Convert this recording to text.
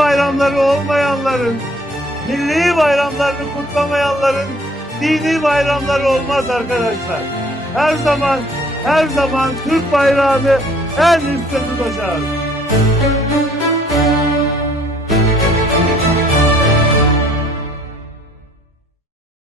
bayramları olmayanların, milli bayramlarını kutlamayanların dini bayramları olmaz arkadaşlar. Her zaman Türk bayrağını en üstte tutacağız.